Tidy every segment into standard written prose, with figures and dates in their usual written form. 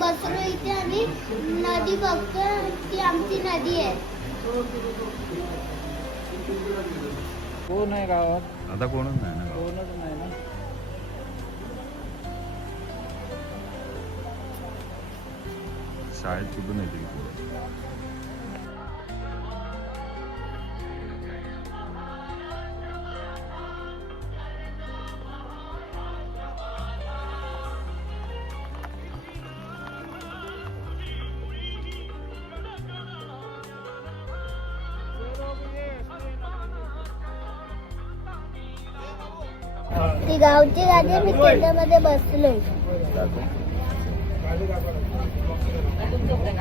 बसलो इथे आणि नदी बघतोय, ती आमची नदी आहे. कोण आहे गावात? आता कोणच नाही ना गावात. कोणच नाही ना. शाळेत कुठून येते की पोरं? ती गावची गाडी, मी त्याच्यामध्ये बसलोय.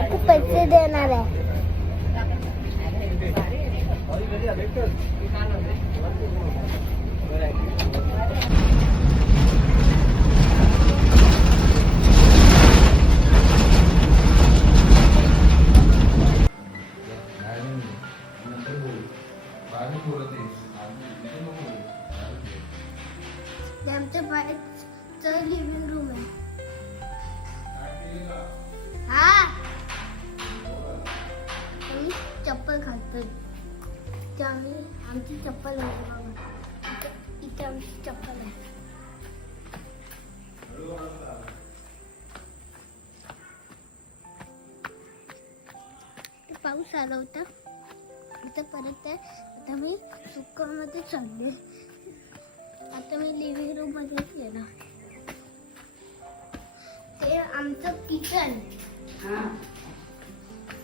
खूप पैसे देणार आहे. ते आमच्या बाहेरचं लिव्हिंग रूम आहे. हा, आम्ही चप्पल घालतो. ते आमची चप्पल आहे बाबा. इथे आमची चप्पल आहे. पाऊस आला होता आता परत आहे. आता मी सुकामध्ये चालले. आता मी लिव्हिंग रूम मध्ये गेला. ते आमचं किचन,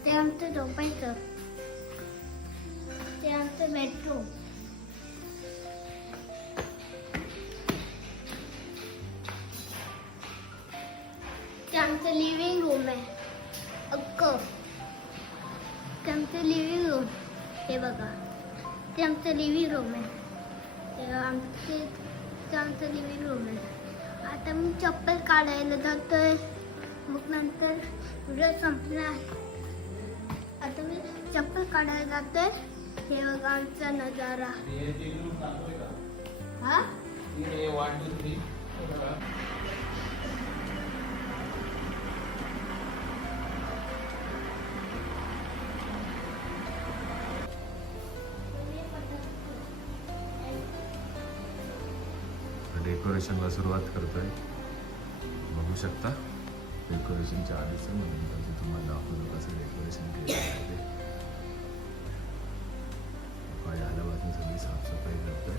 ते आमचं झोपायचं, ते आमचं बेडरूम, ते आमचं लिव्हिंग रूम आहे. अक्क ते आमचं लिव्हिंग रूम. हे बघा, ते आमचं लिव्हिंग रूम आहे. ते आमचं लिव्हिंग रूम आहे. आता मी चप्पल काढायला जातोय. मग नंतर व्हिडिओ संपला. आता मी चप्पल काढायला जातोय. हे बघा आमचा नजारा. हा, डेकोरेशनला सुरुवात करतोय. बघू शकता डेकोरेशनच्या आधीच नंतर तुम्हाला दाखवलं कसं डेकोरेशन केलं आहे ते. सकाळी आल्यापासून सगळी साफसफाई करतोय.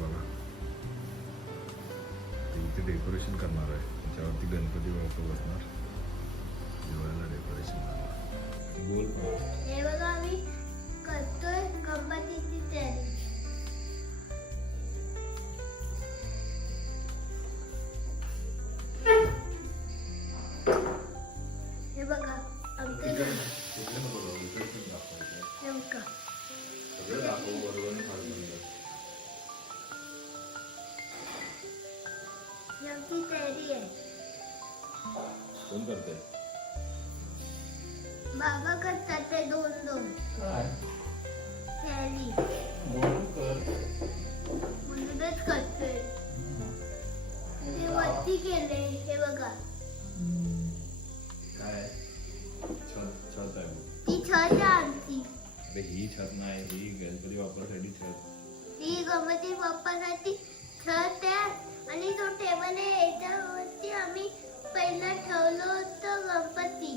बघा इथे डेकोरेशन करणार आहे. त्याच्यावरती गणपती बाप्पा बसणार. दिवाळीला डेकोरेशन बोल. हे बघा आम्ही करतोय गणपतीची तयारी. हे बघा आमचं हे बघा. ही आमची तयारी आहे. कोण करतंय? बाबा करतात ते दोन तयारी. म्हणूनच करतोय. ते वरती केले. हे बघा काय छत आहे. ती छत आहे आमची. अरे ही छत नाही, ही गणपती बाप्पासाठी छत. ती गणपती बाप्पासाठी छत आहे. आणि तो टेबल आहे याच्यावरती आम्ही पहिला ठेवलो होतं गणपती.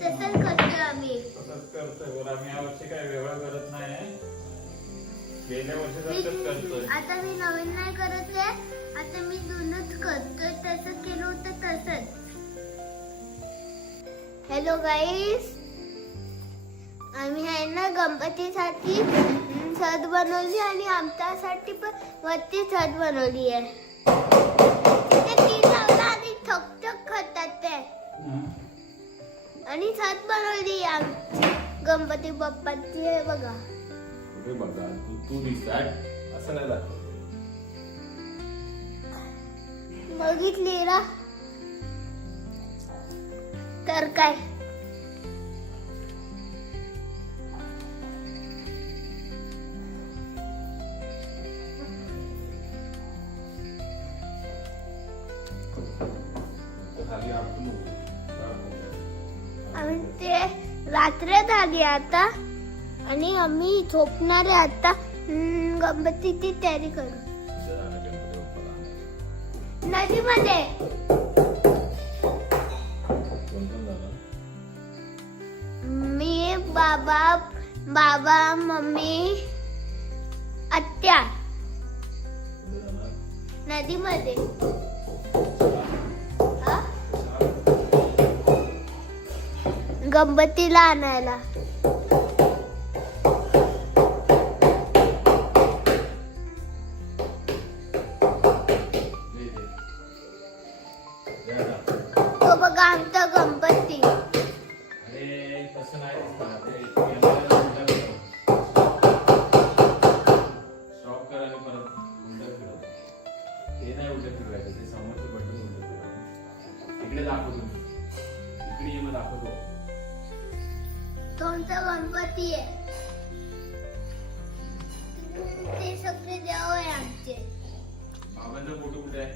तसंच करतोय आम्ही. तसंच करतोय. बरं आम्ही यावर्षी काय वेगळं करत नाही. गेल्या वर्षी तसंच करतोय. आता मी नवीन नाही करत आहे. आता मी जुनच करतोय. तसं केलं होतं तसंच. हॅलो गाईस, आम्ही आहे ना गणपतीसाठी छत बनवली आणि आमच्यासाठी पण वरती छत बनवली आहे. ते ती लावला आणि ठकठक खातात ते. आणि छत बनवली आमची गणपती बाप्पाची. हे बघा. कुठे बघा तू दिसताय असं नाही दाखव. बघितली ना तर काय. खाली आपटू नको. आणि ते रात्र झाली आता आणि आम्ही झोपणार आहे आता. गणपतीची तयारी करू उद्या जाणार गणपती बाप्पाला आणायला. नदीमध्ये. कोण कोण जाणार? मी, बाबा, मम्मी, आत्या. उद्या जाणार. नदीमध्ये. हा? गणपतीला आणायला. दे, दे. दे आता. तो बघा आमचा गणपती. अरे तसं नाही दिसणार. ते कॅमेराला उलटा फिरव. स्टॉप कर आणि परत उलटा फिरव. ते नाही उलटा फिरवायचं. ते समोरचं बटन उलटा फिरव. इकडे दाखव तुम्ही. इकडे ये मग दाखवतो. तो आमचा गणपती आहे. ते सगळे देव आहे आमचे. बाबांचा फोटो कुठे आहे?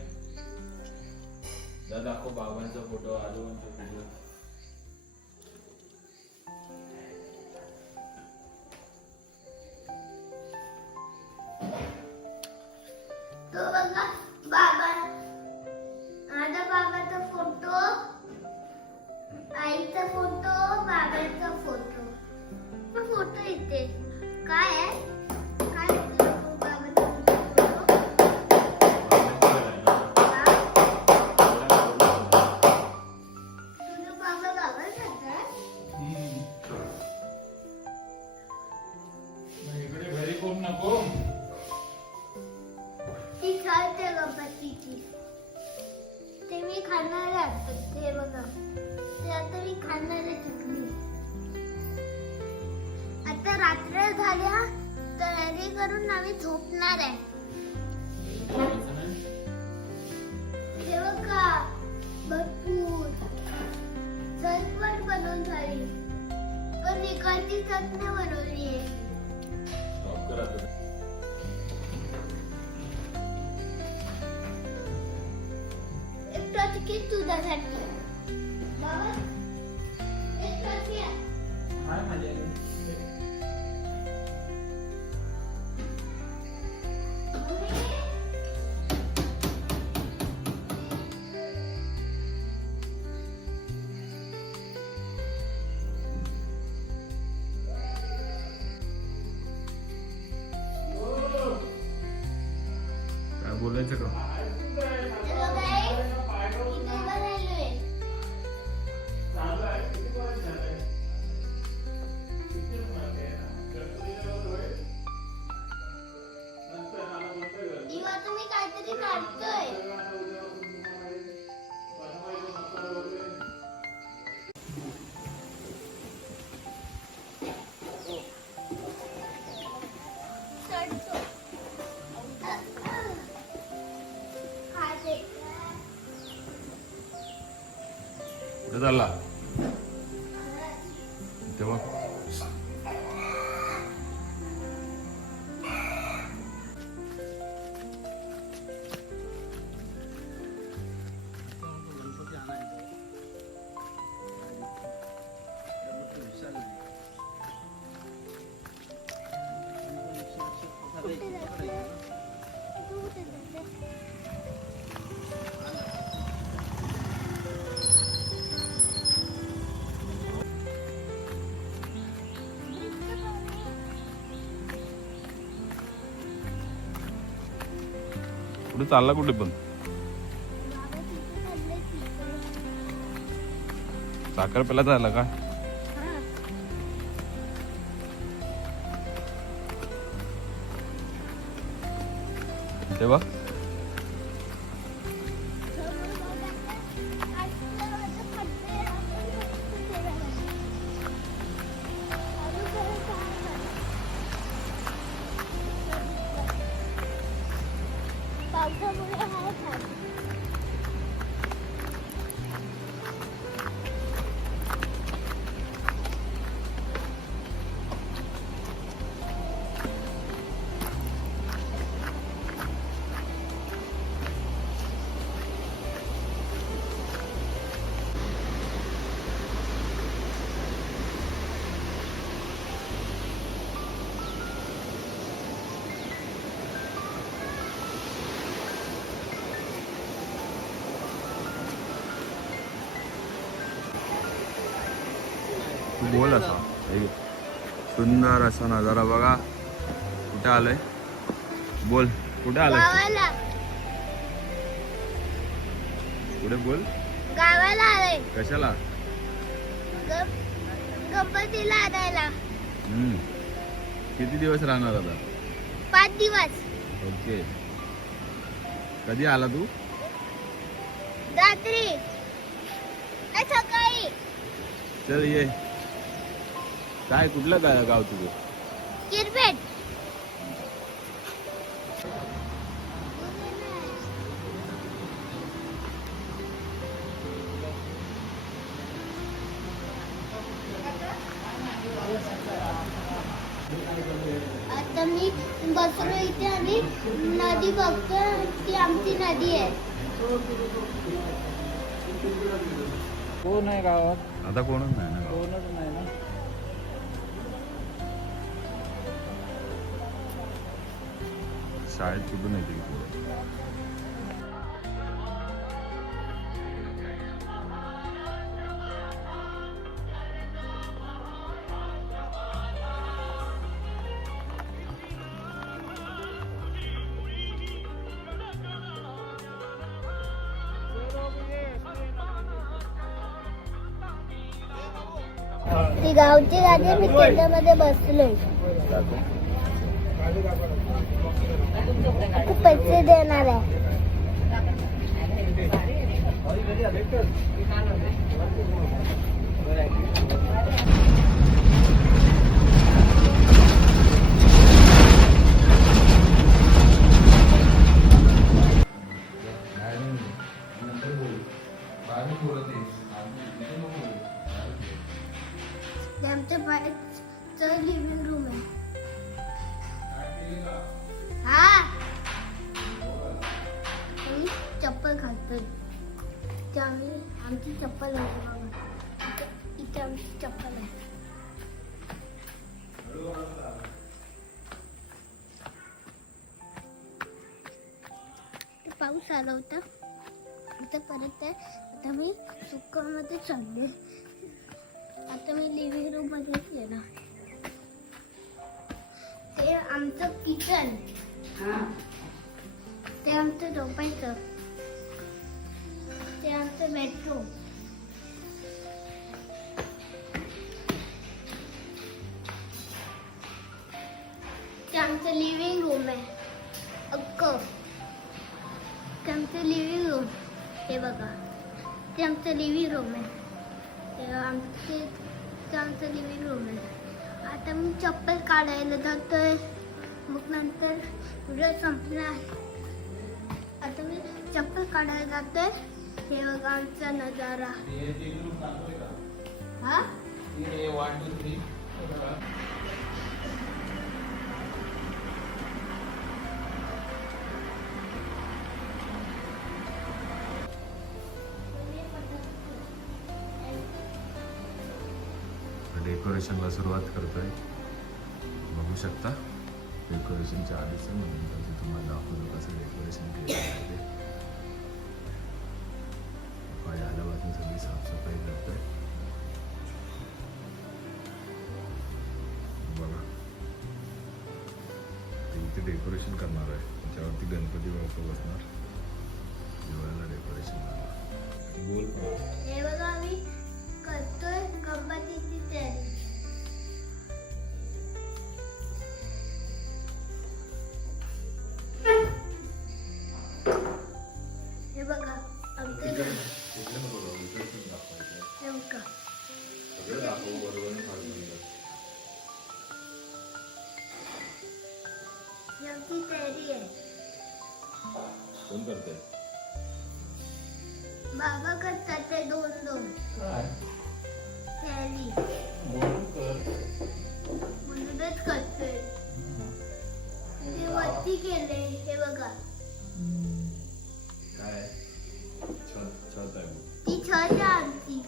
जा दाखव बाबांचा फोटो, आजोबांचा फोटो. तो बघा बाबा, माझ्या बाबाचा फोटो, आईचा फोटो, बाबांचा फोटो. तो फोटो इथे काय आहे? काय आहे तो बाबाचा फोटो? हा? तुझा बाबा बाबासारखा आहे? इकडे घरी कोण नको. ती खाते गणपतीची. ते मी खाणार आहे आता. ते बघा, ते आता मी खाणार आहे चकली. आता रात्र झाल्या, तयारी करून आम्ही झोपणार आहे. हे बघा भरपूर झटपट बनवून झाली. पण इकडची चटणी बनवली आहे. स्टॉप कर आता. एक टचकी तुझ्यासाठी बाबा. एक टचकी आहे. काय माझ्या काय बोलायचं का? Hello guys, इथे बनवलोय. इवा तुम्ही काहीतरी काढतोय. चढतो. खाते. कुठे चालला? तेव्हा कुठे जायचं? तू कुठे जायचं? कुठे चालला? कुठे पण बाबा तिथे चाललंय तिकडे. साखर पेला झाला का? हा. तेव्हा पावसामुळे हा झाला. तू बोल असा हे सुंदर असा नजारा बघा. कुठे आलोय बोल, कुठे आलोय? गावाला कुठे बोल? गावाला आलोय. कशाला? गणपतीला आणायला. किती दिवस राहणार आता? 5 दिवस. ओके. कधी आला तू? रात्री सकाळी. चल ये. काय कुठलं गाव तुझं? किरपेट. आता मी बसलो इथे आणि नदी बघतो. ती आमची नदी आहे. कोण आहे गावात? आता कोणच नाही ना गावात. कोणच नाही ना. शाळेत कुठून येते की पोरं? ती गावची गाडी. मी त्याच्यामध्ये बसलोय. खूप पैसे देणार आहे. ते आमच्या बाहेरचं लिव्हिंग रूम आहे. हा मी चप्पल घालतोय. इथे आमची चप्पल आहे बघा. इथे आमची चप्पल आहे. पाऊस आला होता. आता परत आहे. आता मी सुकामध्ये चालले. आता मी लिव्हिंग रूम मध्येच येणार. ते आमचं किचन. ते आमचं झोपायचं. ते आमचं बेडरूम. ते आमचं लिव्हिंग रूम आहे. अक्क ते आमचं लिव्हिंग रूम. हे बघा ते आमचं लिव्हिंग रूम आहे. ते आमचं लिव्हिंग रूम आहे. आता मी चप्पल काढायला जातोय. मग नंतर व्हिडिओ संपला. आता मी चप्पल काढायला जातोय. हे बघा आमचा नजारा. हा डेकोरेशनला सुरुवात करतोय. बघू शकता डेकोरेशनच्या आधीच नंतर तुम्हाला दाखवतो कसं डेकोरेशन केलं आहे ते. सकाळी आल्यापासून सगळी साफसफाई करतोय. बघा इथे डेकोरेशन करणार आहे. त्याच्यावरती गणपती बाप्पा बसणार. दिवाळीला डेकोरेशन करणार. बोल. हे बघा आम्ही करतोय गणपतीची तयारी. हे बघा आमचं हे बघा ही आमची तयारी आहे. कोण करतंय? बाबा करतात ते 2-2 तयारी. म्हणूनच करतोय. ते वरती केले. हे बघा काय छत आहे. ती छत आहे आमची.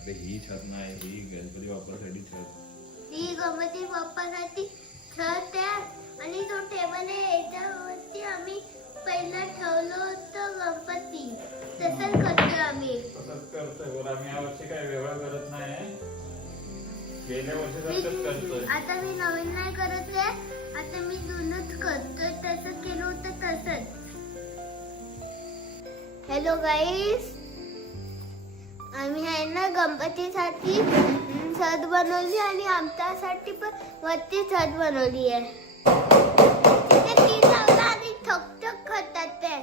अरे ही छत नाही, ही गणपती बाप्पासाठी छत. ती गणपती बाप्पासाठी छत आहे. आणि तो टेबल आहे याच्यावरती आम्ही पहिला ठेवलो होतं गणपती. तसंच करतोय आम्ही. तसंच करतोय. बरं आम्ही यावर्षी काही वेगळं करत नाही. गेल्या वर्षी तसंच करतोय. आता मी नवीन नाही करत आहे, आता मी जुनच करतोय. तसं केलं होतं तसंच. हॅलो गाईस, आम्ही आहे ना गणपतीसाठी छत बनवली आणि आमच्यासाठी पण वरती छत बनवली आहे. ते कीड लावलं आणि ठकठक खातात ते.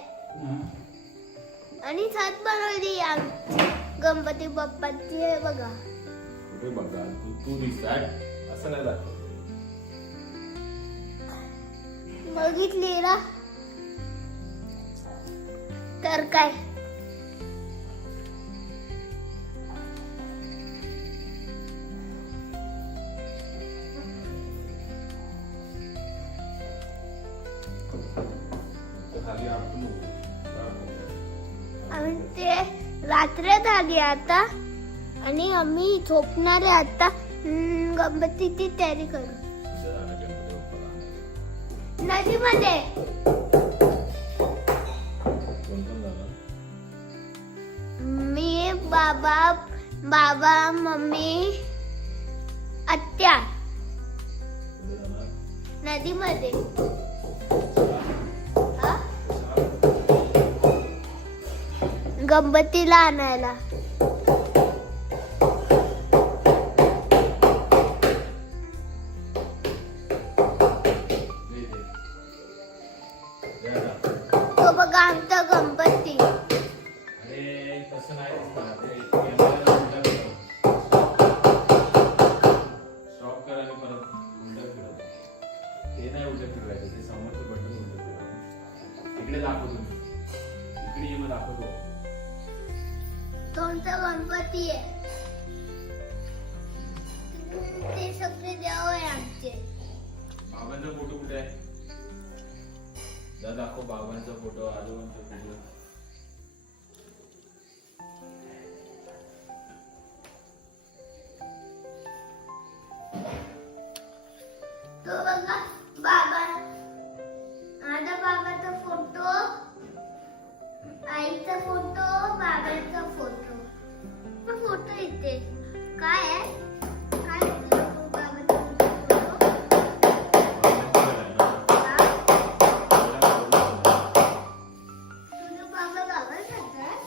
आणि छत बनवली आमची गणपती बाप्पाची. हे बघा, कुठे बघा तू दिसताय असं नाही दाखव. बघितली ना तर काय. खाली आपण आम्ही ते रात्र झाली आता आणि आम्ही झोपणार आहे आता. गणपतीची तयारी करू नदीमध्ये. मी, बाबा, मम्मी, आत्या नदीमध्ये. हा? गणपतीला आणायला. तो बघा आमचा गणपती. अरे तसं नाही दिसणार. ते कॅमेराला उलटा फिरव. स्टॉप कर आणि परत उलटा फिरव. ते नाही उलटा फिरवायचं, ते समोरचं बटन उलटा फिरव. इकडे दाखव तुम्ही. इकडे ये मग दाखवतो. तुमचा गणपती आहे. ते सगळे देव आहे आमचे. बाबांचा फोटो कुठे आहे? दाखव बाबांचा फोटो, आजोबांचा फोटो. तो बघा बाबा, माझ्या बाबाचा फोटो, आईचा फोटो, बाबांचा फोटो. फोटो इथे काय आहे? काय आहे तुझा बाबाचा फोटो? तुझा बाबा बाबासारखा आहे?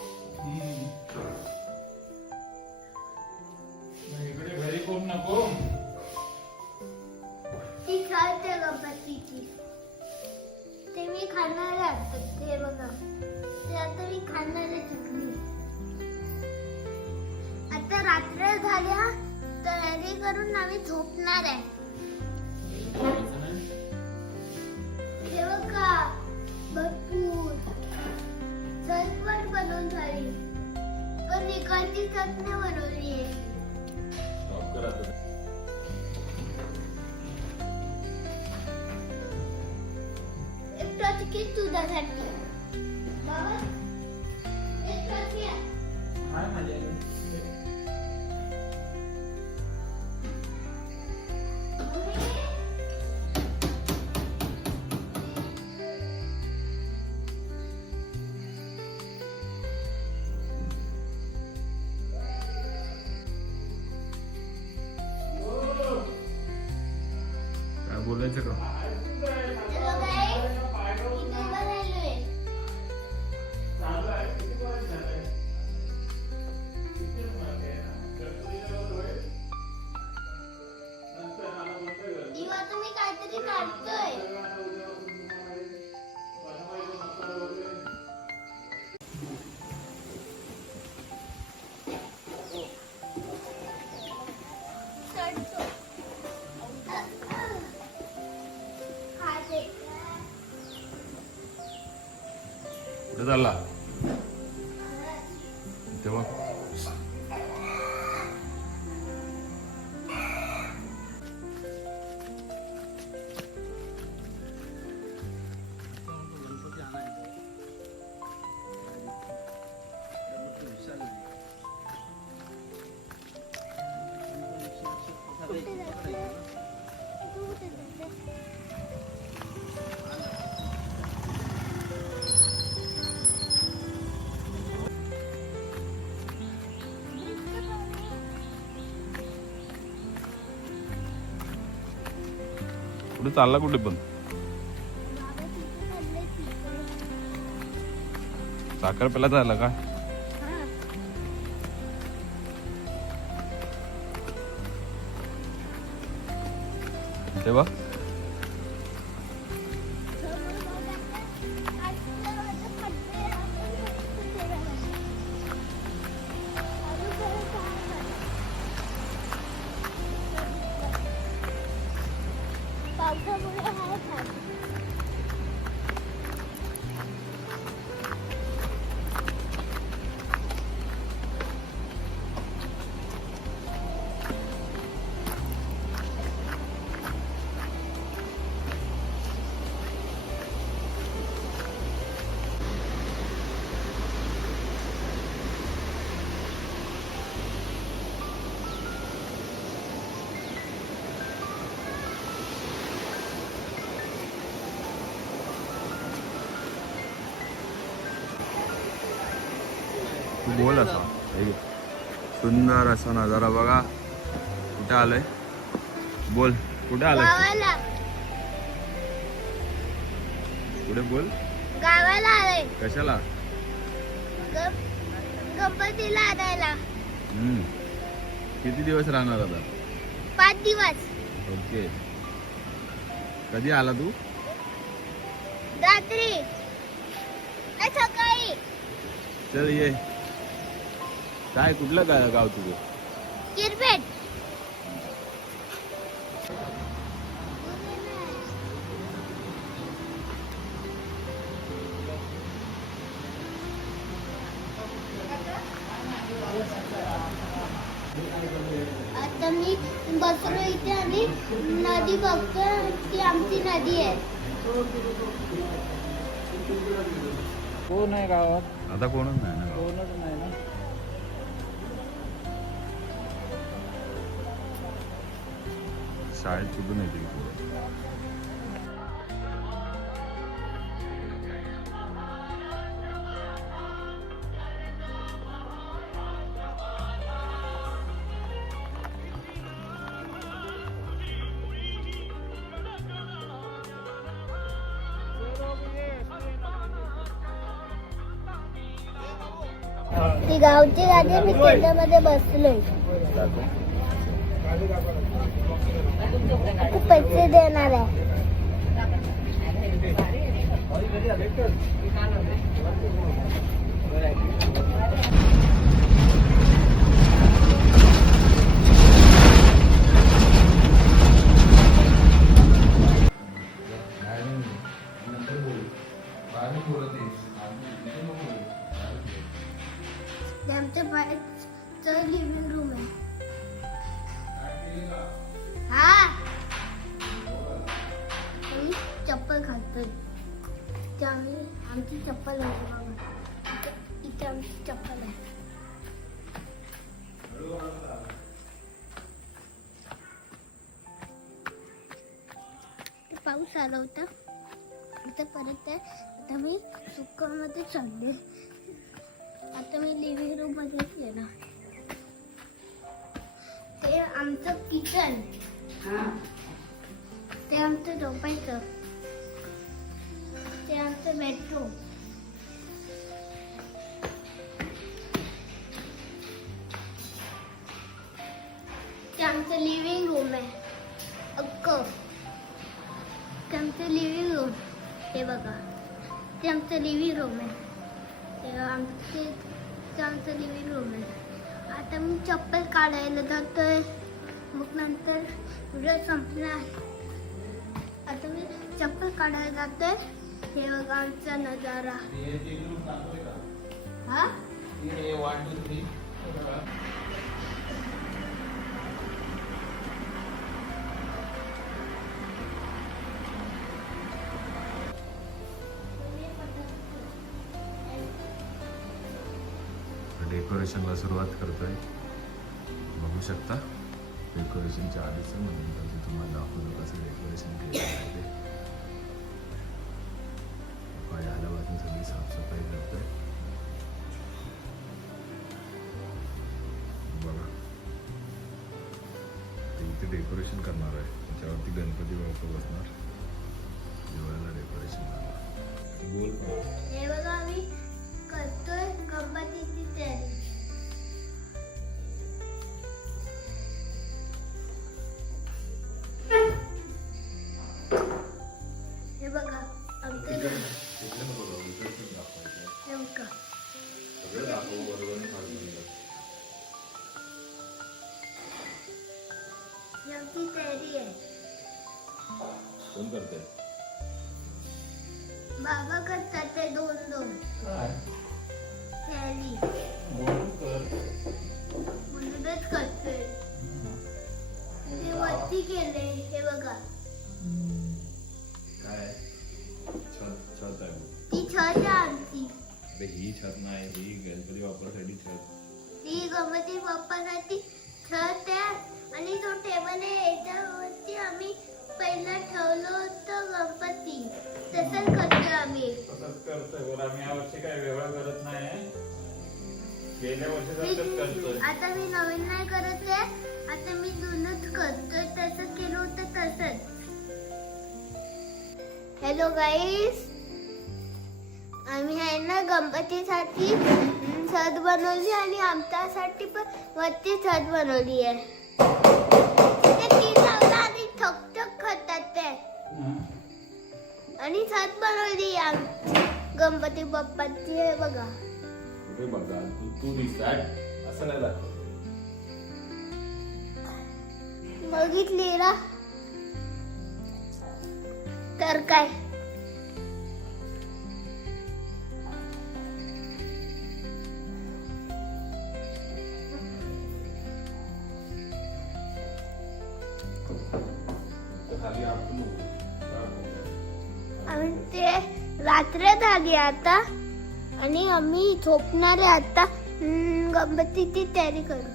इकडे घरी कोण नको. ती खायचे गणपतीची. ते मी खाणार आहे. ते बघा, ते आता मी खाणार आहे चकली. आता रात्र झाल्या, तयारी करून आम्ही झोपणार आहे. हे बघा भरपूर झटपट बनवून झाली, पण इकडची चटणी बनवली आहे. स्टॉप कर आता. एक टचकी तुझ्यासाठी बाबा, एक टचकी आहे. काय मजा आहे. काय बोलायचं का? Hello guys, इथे बनवलोय. दिवा तुम्ही काहीतरी काढतोय. चढतो. खाते. कुठे चालला तेव्हा? कुठे जाते? तू कुठे जाते? कुठे चालला कुठे पण? बाबा तिथे चालले तिकडे. साखर पेला झाला का? हा. ते बघ समोर बघा. आजचं माझं पडते. आपण ते बघा. अरे बरं काय? पावसामुळे हा झाला. तू बोल असा सुंदर असा नजारा बघा. कुठे आलोय? बोल कुठे आलोय? गावाला कुठे बोल? गावाला आलोय. कशाला? गणपतीला आणायला. किती दिवस राहणार आता? 5 दिवस. ओके. कधी आला तू? रात्री नाही, सकाळी. चल ये. काय कुठलं गाव तुझं? किरपेट. आता मी बसलो इथे आणि नदी बघतोय. ती आमची नदी आहे. कोण आहे गावात? आता कोणच नाही ना गावात. कोणच नाही ना. शाळेत कुठून येते की तुला? ती गावची गाडी. मी त्याच्यामध्ये बसलोय. तू पैसे देणार आहे. ते आमच्या बाहेरचं लिव्हिंग रूम आहे. हा. मी चप्पल घालतोय. त्यामुळे आमची चप्पल आहे बाबा. इथे आमची चप्पल आहे. पाऊस आला होता. आता परत आहे. आता मी सुकामध्ये चालले. आता मी लिव्हिंग रूम मध्येच गेला. ते आमचं किचन. ते आमचं झोपायचं. ते आमचं बेडरूम. ते आमचं लिव्हिंग रूम आहे. अक्क ते आमचं लिव्हिंग रूम. हे बघा. ते आमचं लिव्हिंग रूम आहे. ते आमचं लिव्हिंग रूम आहे. आता मी चप्पल काढायला जातोय. मग नंतर व्हिडिओ संपला. आता मी चप्पल काढायला जातोय. हे बघा आमचा नजारा. हा. डेकोरेशनला सुरुवात करतोय. बघू शकता डेकोरेशनच्या आधीच नंतर तुम्हाला दाखवलं कसं डेकोरेशन केलं आहे ते. पाय आल्यापासून सगळी साफसफाई करतोय. बघा इथे डेकोरेशन करणार आहे. त्याच्यावरती गणपती बाप्पा बसणार. दिवाळीला डेकोरेशन बोल का? हे बघा आम्ही करतोय गणपतीची तयारी. हे बघा आमचं तिकडे नको जाऊ, इकडे पण दाखवायचं. हे बघा सगळं दाखव बरोबर आणि फाडून जा. ही आमची तयारी आहे. कोण करते? बाबा करतात ते दोन तयारी म्हणूनच करतोय. ते वरती केले हे बघा. काय छत छत आहे. ती छत आहे आमची. अरे ही छत नाही, ही गणपती बाप्पासाठी छत. ती गणपती बाप्पासाठी छत आहे आणि तो टेबल आहे याच्यावरती आम्ही पहिला ठेवलो होतं गणपती. तसंच करतोय आम्ही. तसंच करतोय बरं. आम्ही यावर्षी काय वेगळं करत नाही. गेल्या वर्षी तसंच करतोय. आता मी नवीन नाही करत आहे. आता मी जुनच करतोय. तसं केलं होतं तसंच. हॅलो गाईस, आम्ही आहे ना गणपतीसाठी छत बनवली आणि आमच्यासाठी पण वरती छत बनवली आहे. ते ती लावला आणि ठकठक खातात ते. आणि छत बनवली आमची गणपती बाप्पाची. हे बघा कुठे बघा तू दिसताय असं नाही दाखव. बघितली ना तर काय. खाली आपण आम्ही ते रात्र झाली आता आणि आम्ही झोपणार आहे आता. गणपतीची तयारी करू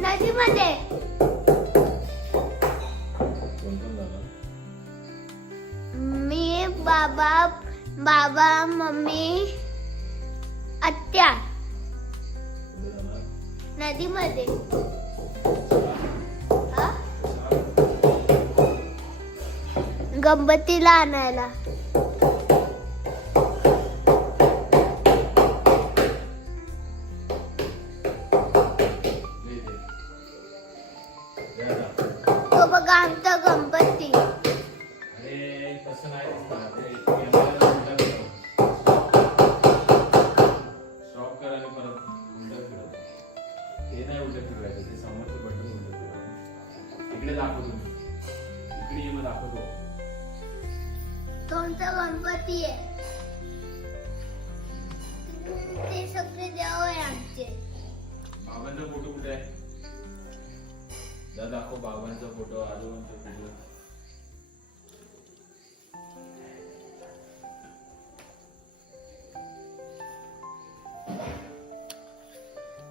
नदीमध्ये. मी बाबा मम्मी आत्या नदीमध्ये. गणपतीला आणायला. तो बघा आमचा गणपती. अरे तसं नाही स्टॉप कर आणि परत उलट फिरव. ते नाही उलट फिरवायचं, ते समोरचं बटन उलट फिरव. इकडे दाखव तुम्ही. इकडे ये मग दाखवतो. तो आमचा गणपती आहे. ते सगळे देव आहे आमचे. बाबांचा फोटो कुठे आहे? दाखव बाबांचा फोटो, आजोबांचा फोटो.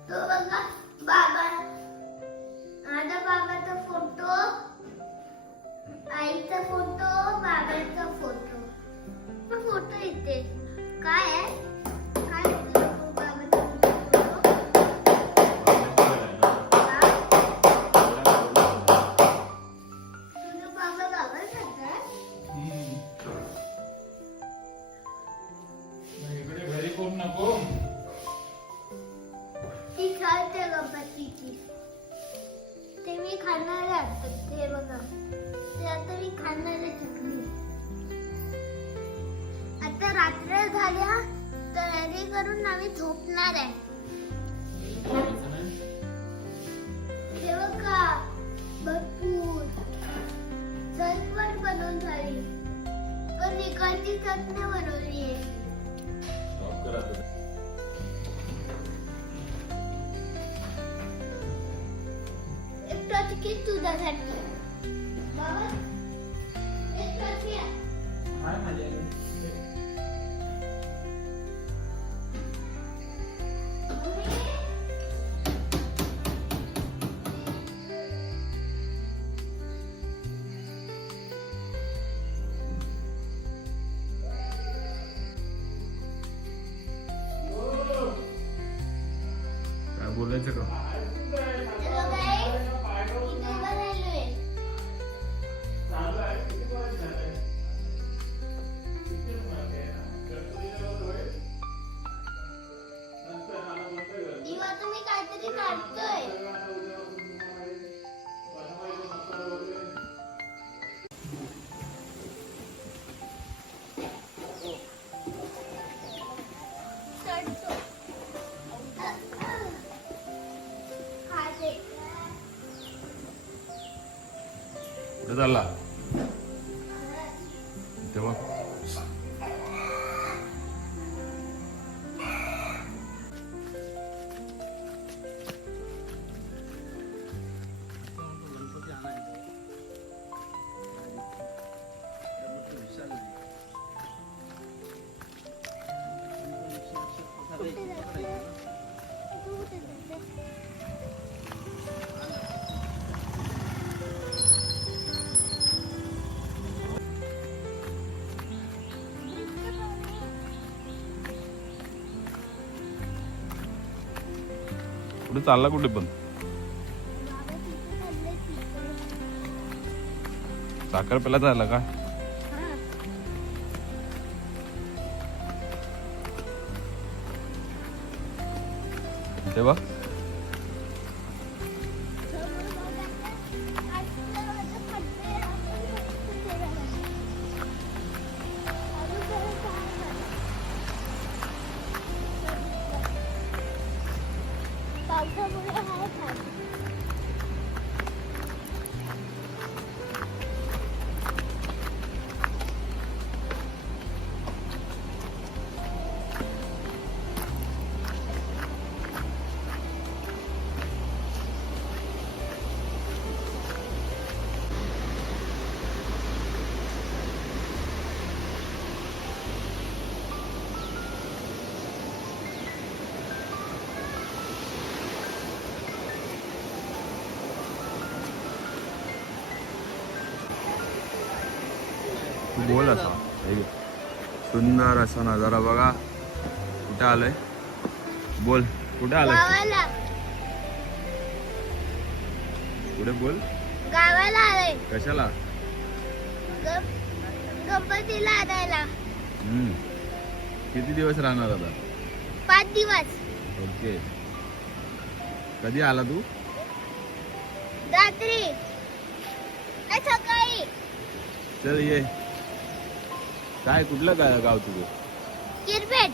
तो बघा बाबा. माझ्या बाबाचा फोटो, आईचा फोटो, बाबांचा फोटो. फोटो इथे काय आहे? काय आहे तो बाबाचा फोटो? तुझा बाबा बाबासारखा आहे? इकडे घरी कोण नको. ती खायचे गणपतीची. ते मी खाणार आहे आता. ते बघा ते आता मी खाणार आहे चकली. आता रात्र झाल्या तयारी करून आम्ही झोपणार आहे. हे बघा भरपूर झटपट बनवून झाली. पण इकडची चटणी बनवली आहे. स्टॉप कर आता. एक टचकी तुझ्यासाठी बाबा. एक टचकी आहे. काय मजा आहे. काय बोलायचं का? Hello guys, इथे बघा काढतोय. चढतो. खाते. कुठे चालला तेव्हा कुठे जाते? तू कुठे जाते? कुठे चालला कुठे पण बाबा तिथे चालले तिथे. साखर पेला चालला का हा. तेव्हा समोर बघा. आजचं माझं पडतंय. आपण फक्त फिरायला. अजून जरा काय पावसामुळे हाय खाली. तू बोल असा हे घे. सुंदर असा नजारा बघा कुठे आलोय बोल कुठे आलोय गावाला कुठे बोल गावाला आलोय. कशाला गणपतीला आणायला. किती दिवस राहणार आता 5 दिवस. ओके कधी आला तू रात्री नाही, सकाळी. चल ये काय कुठलं गाव तुझं किरपेट.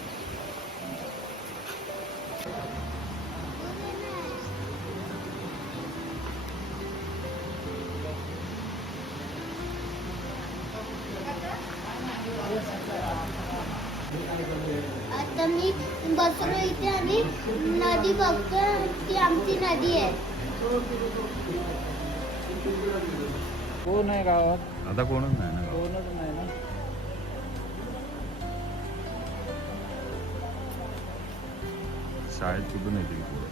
आता मी बसलो इथे आणि नदी बघतो. ती आमची नदी आहे. कोण आहे गावात आता कोणच नाही ना गावात. कोणच नाही ना शाळेत कुठून येते की पोरं?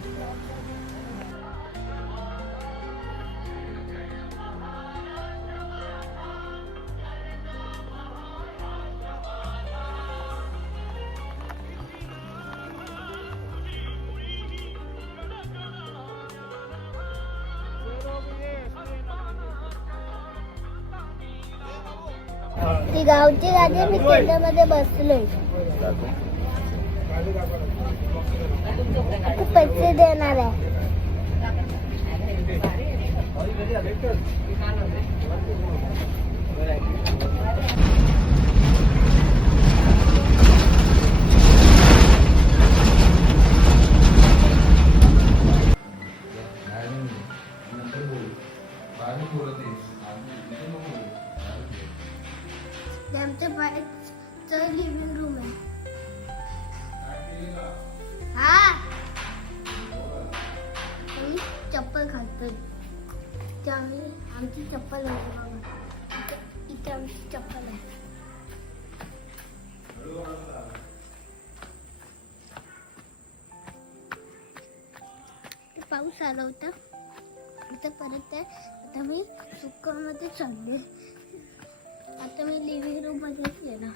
ती गावची गाडी आहे, मी त्याच्यामध्ये बसलोय. तू पैसे देणार आहे. ते आमच्या बाहेरचं लिव्हिंग रूम आहे. हा आम्ही चप्पल घालतो. ते आमची चप्पल आहे बाबा. इथे आमची चप्पल आहे. पाऊस आला होता आता परत आहे. आता मी सुकामध्ये चालले. आता मी लिव्हिंग रूम मध्ये गेला.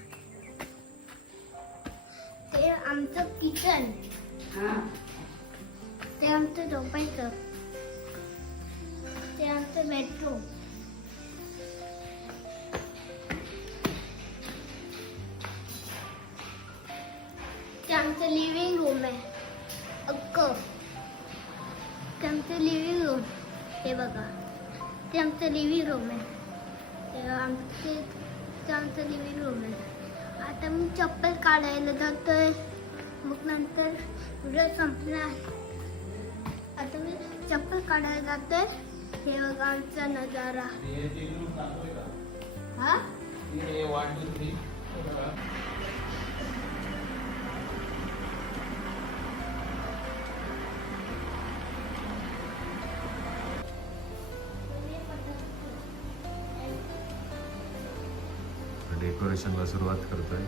ते आमचं किचन. ते आमचं झोपायचं. ते आमचं बेडरूम. ते आमचं लिव्हिंग रूम आहे. अक्क आमचं लिव्हिंग रूम. हे बघा, ते आमचं लिव्हिंग रूम आहे. ते आमचं लिव्हिंग रूम आहे. आता मी चप्पल काढायला जातोय, मग नंतर व्हिडिओ संपला. आता मी चप्पल काढायला जातोय. हे बघा आमचा नजारा. हा डेकोरेशनला सुरुवात करतोय.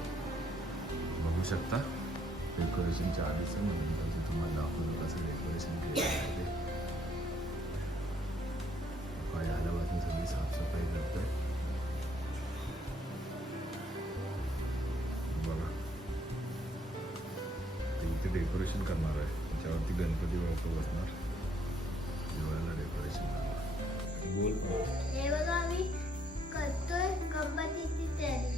बघू शकता डेकोरेशनच्या आधीच नंतर तुम्हाला दाखवलं कसं डेकोरेशन केलं आहे ते. सकाळी आल्यापासून सगळी साफसफाई करतोय. बघा इथे डेकोरेशन करणार आहे, त्याच्यावरती गणपती बाप्पा बसणार. दिवाळीला डेकोरेशन बोल. हे बघा आम्ही करतोय गणपतीची तयारी.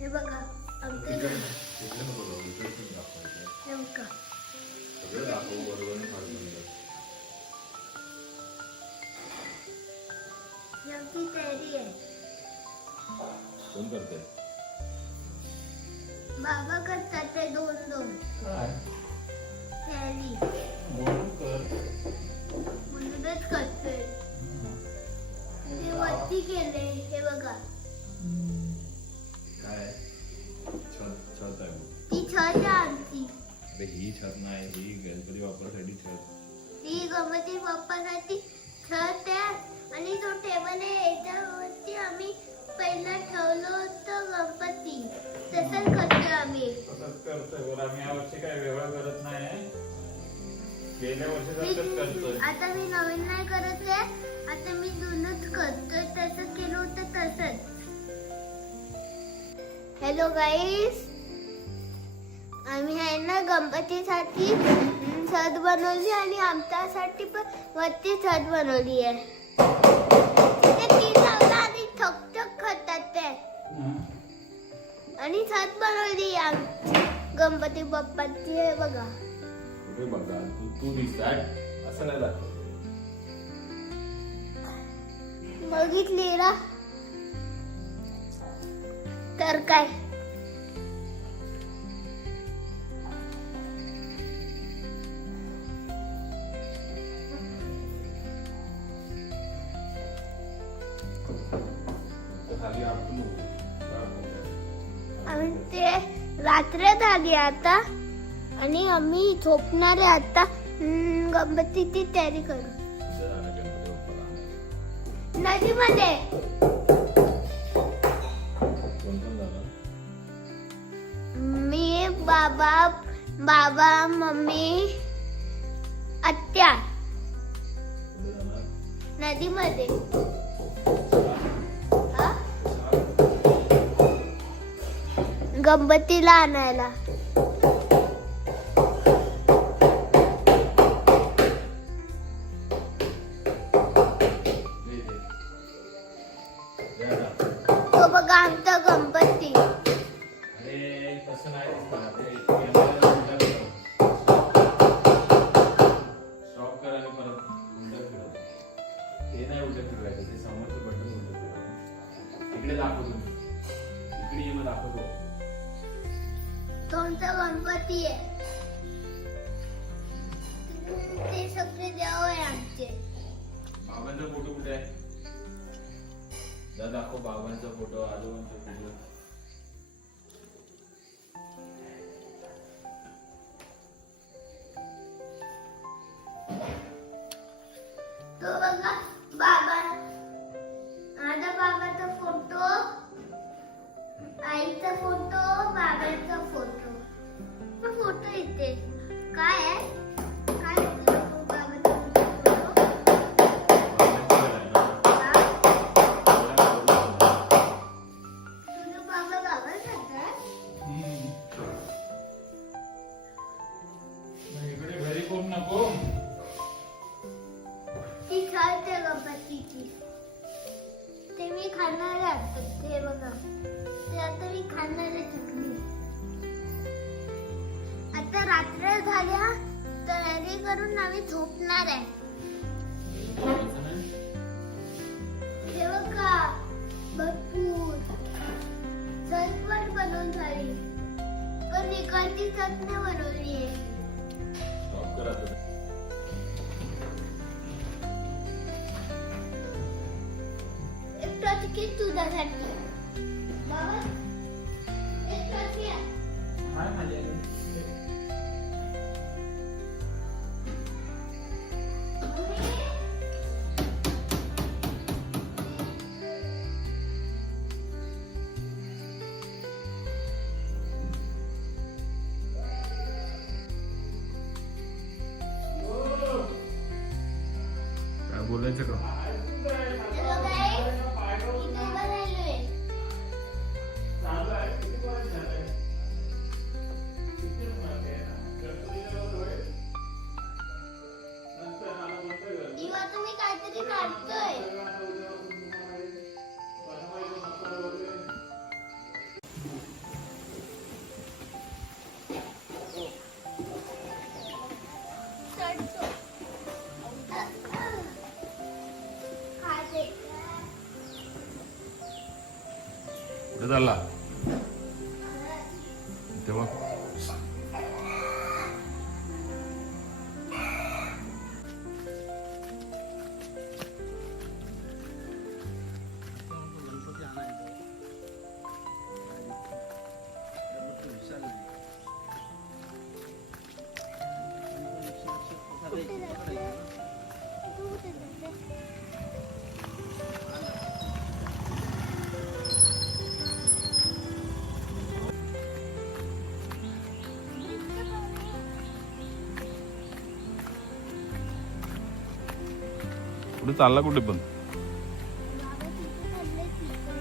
हे बघा आमचं हे बघा सगळं दाखव बरोबर. ही आमची तयारी आहे. कोण करते? बाबा करतात ते दोन तयारी म्हणूनच करतोय. ते वरती केले. हे बघा काय छत आहे. ती छत आहे आमची. अरे ही छत नाही, ही गणपती बाप्पासाठी छत. ती गणपती बाप्पासाठी छत आहे आणि तो टेबल आहे याच्यावरती आम्ही पहिला ठेवलो होतं गणपती. तसंच करतोय आम्ही. तसंच करतोय बरं. आम्ही यावर्षी काय वेगळं करत नाही. गेल्या वर्षी तसंच करतोय. आता मी नवीन नाही करत आहे. आता मी जुनच करतोय. तसं केलं होतं तसंच. हॅलो गाईस, आम्ही आहे ना गणपतीसाठी छत बनवली आणि आमच्यासाठी पण वरती छत बनवली आहे. ते ती लावला आणि ठकठक खातात ते. आणि छत बनवली आमची गणपती बाप्पाची. हे बघा कुठे बघा तू दिसतात असं नाही दाखव. बघितली ना तर काय. खाली आपण आम्ही ते रात्र झाली आता आणि आम्ही झोपणार आहे आता. गणपतीची तयारी करू नदीमध्ये. मी बाबा मम्मी आत्या नदीमध्ये. गणपतीला आणायला. तो बघा आमचा गणपती. अरे तसं नाही स्टॉप करा आणि परत उलट फिरव. ते नाही उलट फिरवायचं, ते समोरचं बटन उलट फिरव. इकडे दाखव तुम्ही. इकडे ये मग दाखवतो. तुमचा गणपती आहे. ते सगळे देव आहे आमचे. बाबांचा फोटो कुठे आहे? जा दाखव बाबांचा फोटो, आजोबांचा फोटो. तो बघा बाबा, माझ्या बाबाचा फोटो, आईचा फोटो, बाबांचा फोटो. फोटो इथे काय आहे? काय बाबांचा फोटो? तुझा बाबा बाबांचा आहे? इकडे घरी कोण नको. ती खाते गणपतीची. ते मी खाणार आहे. ते बघा ते आता मी खाणार आहे चकली. आता रात्र झाल्या तयारी करून आम्ही झोपणार आहे. हे बघा भरपूर झटपट बनवून झाली. पण इकडची चटणी बनवली आहे. Stop कर आता. एक टचकी तुझ्यासाठी बाबा. एक टचकी आहे. काय बोलायचं का? Hello guys, इथे बनवलोय. इवा तुम्ही काहीतरी काढतोय. चढतो. खाते. कुठे चालला? तेव्हा कुठे जायचं? तू कुठे जायचं? कुठे चालला? कुठे पण बाबा तिथे चाललंय तिकडे.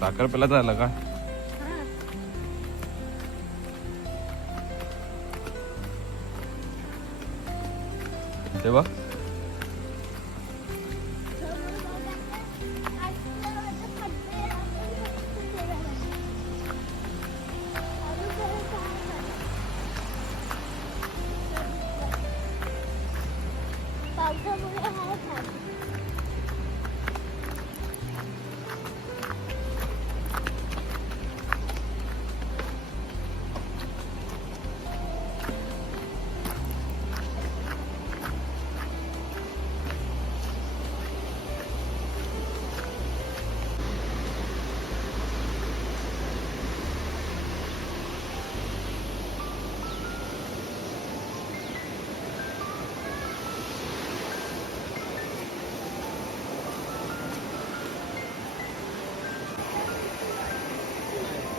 साखर पेला चालला का? हा. तेव्हा पावसामुळे हा झाला.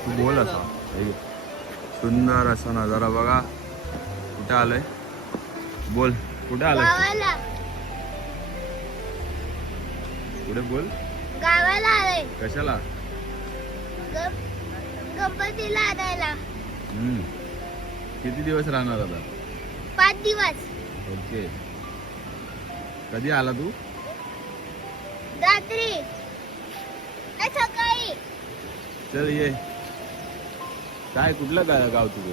तू बोल असा. सुंदर असा नजारा बघा. कुठे आलोय? बोल कुठे आलोय? गावाला कुठे बोल? गावाला आलोय. कशाला? गणपतीला आणायला. किती दिवस राहणार आता? 5 दिवस. ओके. कधी आला तू? रात्री नाही, सकाळी. चल ये. काय कुठलं गाव तुझं?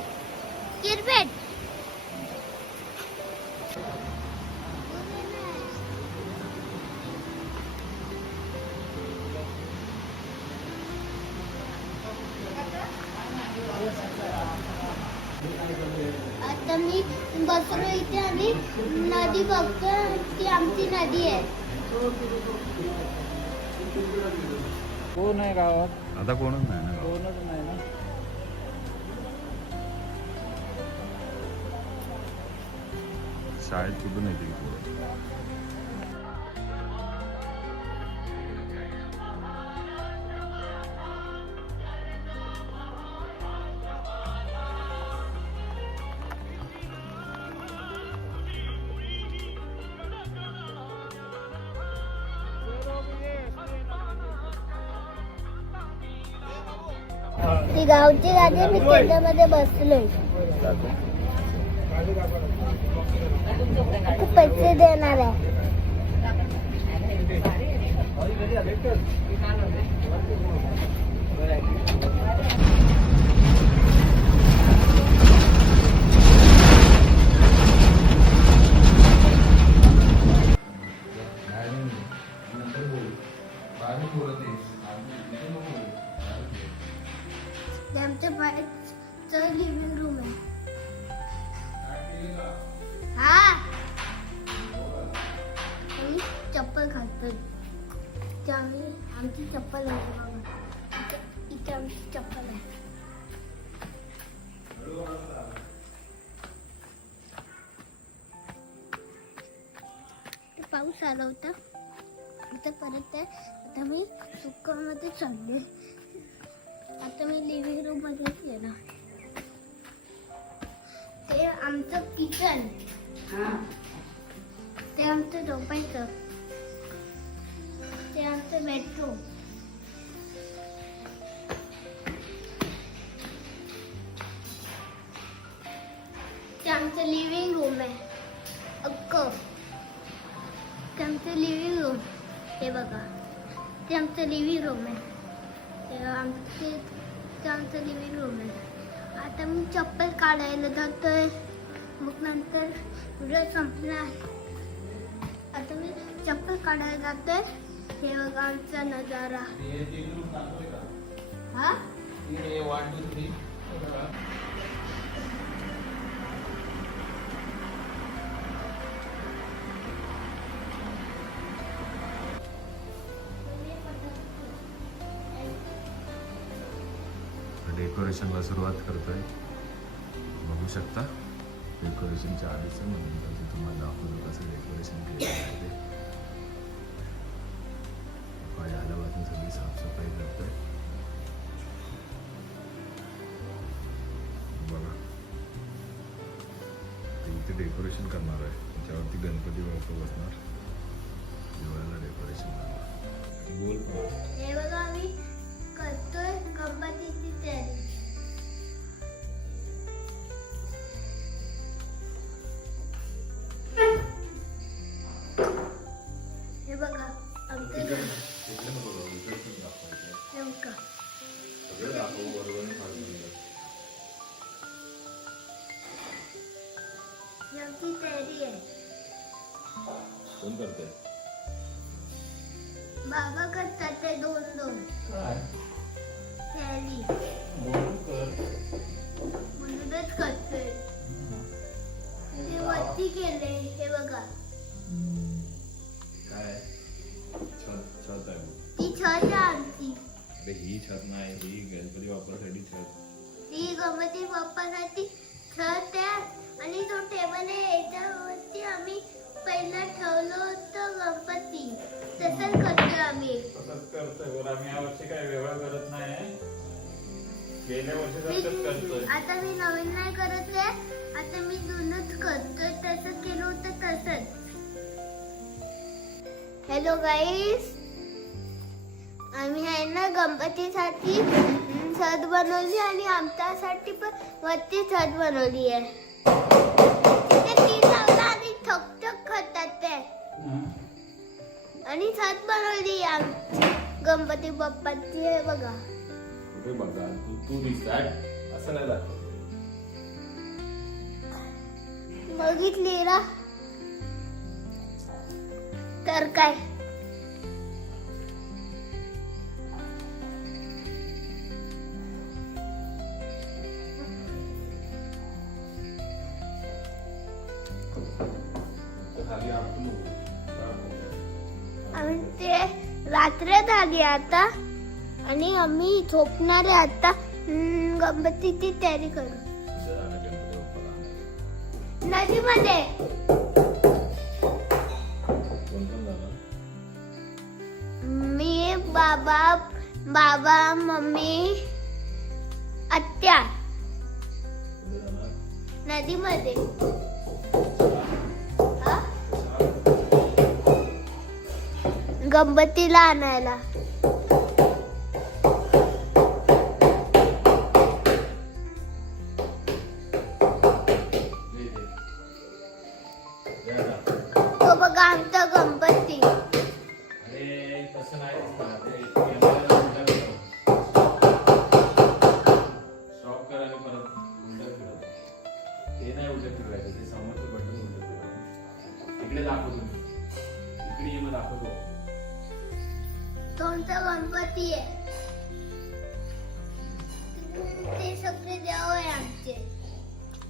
किरपेट. आता मी बसलो इथे आणि नदी बघतो. ती आमची नदी आहे. कोण आहे गावात? आता कोणच नाही ना गावात. कोणच नाही ना. शाळेत कुठून येते की पोरं? ती गावची गाडी आहे, मी त्याच्यामध्ये बसलोय. खूप पैसे देणार आहे. नंतर बोल. बाहेर बोलत आहेस. इथे नको बोलू. बाहेर बोल. ते आमच्या बाहेरचं लिव्हिंग रूम आहे. हा आम्ही चप्पल घालतोय. इथे आमची चप्पल आहे बघा. इथे आमची चप्पल आहे. पाऊस आला होता आता परत आहे. आता मी सुकामध्ये चालले. आता मी लिव्हिंग रूम मध्येच येणार. ते आमचं किचन, ते आमचं झोपायचं, ते आमचं बेडरूम. ते आमचं लिव्हिंग रूम आहे अक्क. ते आमचं लिव्हिंग रूम. हे बघा ते आमचं लिव्हिंग रूम आहे. ते आमचं लिव्हिंग रूम आहे. आता मी चप्पल काढायला जातोय. मग नंतर व्हिडिओ संपणार. आता मी चप्पल काढायला जातोय. हे बघा आमचा नजारा. हे तीन रूम दाखवले का? हा 1 2 3. डेकोरेशनला सुरुवात करतोय. बघू शकता डेकोरेशनच्या आधीच नंतर तुम्हाला दाखवतो कसं डेकोरेशन केलं आहे ते. सकाळी आल्यापासून सगळी साफसफाई करतोय. बघा इथे डेकोरेशन करणार आहे. त्याच्यावरती गणपती बाप्पा बसणार. दिवाळीला डेकोरेशन करणार. बोल. हे बघा आम्ही करतोय गणपतीची तयारी. हे बघा आमचं इकडे नको जाऊ. इकडे पण दाखवायचं. हे बघा सगळं दाखवू बरोबर काढून. ही आमची तयारी आहे. कोण करतंय? बाबा करतात ते 2-2 काय तयारी. म्हणून कर. म्हणूनच करतोय. ते वरती केले. हे बघा काय छत आहे. ती छत आहे आमची. अरे ही छत नाही. ही गणपती बाप्पासाठी छत. ती गणपती बाप्पासाठी छत आहे. आणि तो टेबल आहे याच्यावरती आम्ही पहिला ठेवलो होतं गणपती. तसंच करतोय आम्ही. तसंच करतोय बरं. आम्ही यावर्षी काही वेगळं करत नाही. गेल्या वर्षी तसंच करतोय. आता मी नवीन नाही करत आहे. आता मी जुनच करतोय. तसं केलं होतं तसंच. हॅलो गाईस, आम्ही आहे ना गणपतीसाठी छत बनवली आणि आमच्यासाठी पण वरती छत बनवली आहे. ते ती लावला आणि ठकठक खातात ते. आणि छत बनवली आमची गणपती बाप्पाची. हे बघा कुठे बघा. तू दिसताय असं नाही दाखव. बघितली ना तर काय. खाली आपण आम्ही ते रात्र झाली आता आणि आम्ही झोपणार आहे आता. गणपतीची तयारी करू नदीमध्ये. मी बाबा मम्मी आत्या नदीमध्ये. हा? गणपतीला आणायला. तो बघा आमचा गणपती. अरे तसं गणपती आहे. ते सगळे देव आहे आमचे.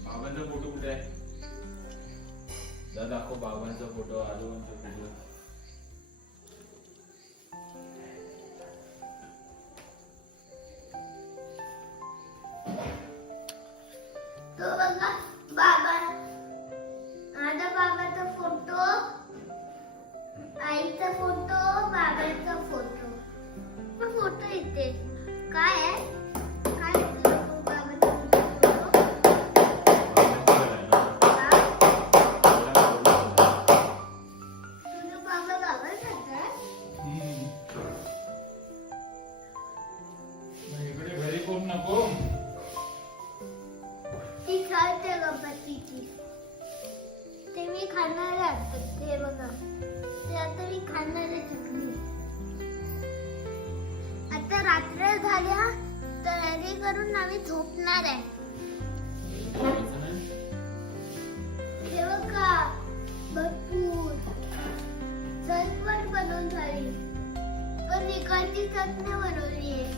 बाबांचा फोटो कुठे आहे? दाखव बाबांचा फोटो, आजोबांचा फोटो. तो बघा बाबा, माझ्या बाबाचा फोटो, आईचा फोटो, बाबांचा फोटो. फोटो इथे काय आहे? काय आहे तुझा बाबाचा फोटो? तुझा बाबा बाबासारखा आहे? इकडे घरी कोण नको. ती खाते गणपतीची. ते मी खाणार आहे. ते बघा, ते आता मी खाणार आहे चकली. आता रात्र झाल्या, तयारी करून आम्ही झोपणार आहे. हे बघा भरपूर झटपट बनवून झाली, पण इकडची चटणी बनवली आहे.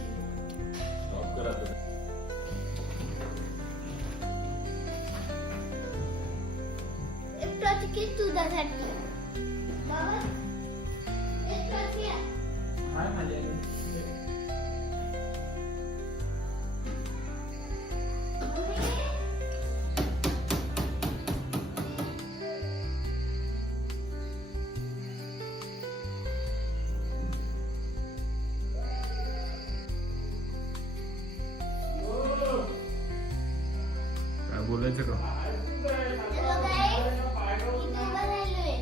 स्टॉप कर आता. एक टचकी तुझ्यासाठी बाबा, एक टचकी आहे. काय माझ्या काय बोलायचं का? Hello guys, इथे बनवलोय.